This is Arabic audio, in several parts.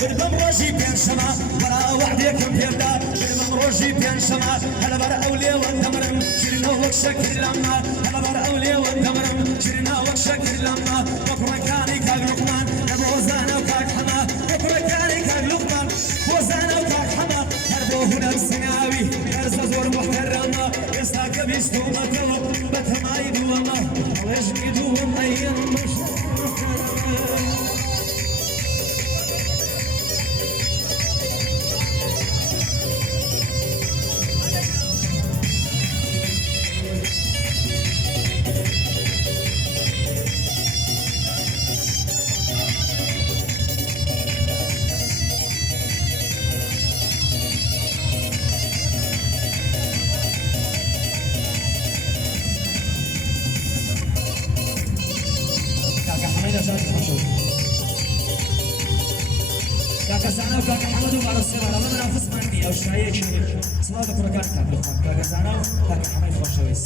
بدبم روجي بين شما برا وحديكم بيبدا بدبم روجي بين شما هلا برا أولي وندمرم شرنا وكشكر لما هلا برا أولي وندمرم شرنا وكشكر لما بكرة كاني كاك لقمان نبوزانا وكاك حما بكرة كاني كاك لقمان بوزانا وكاك حما هربو هنا السناوي هرزا زور محترمة يساك بيشتوما كلب بتهماي دوما ويجمي دوم أيام مش كاكا زانا وكاكا حمد ومع السلامة أنا منافس مني أو شايك صلاة بركان كاكا زانا وكاكا حمد خوشويس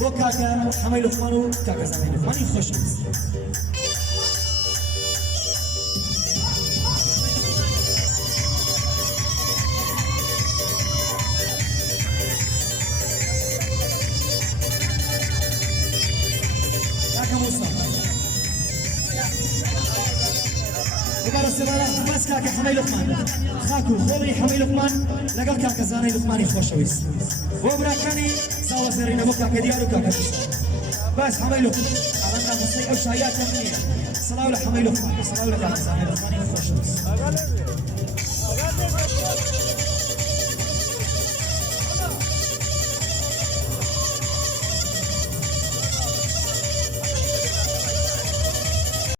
وكاكا حمي لقمان وكاكا زاني لقماني خوشويس كاكا موسى وقال السلالة بس كاكا حمي لقمان خاكو خوي حمي لقمان لقل كاكا زاني لقماني خوشويس وبراكاني سوا سرينا بكاكا ديارو كاكا بس حمي لقمان أنا مصيح وشايات يمنية صلاة ولا حمي لقمان صلاة ولا كاكا زاني لقماني خوشويس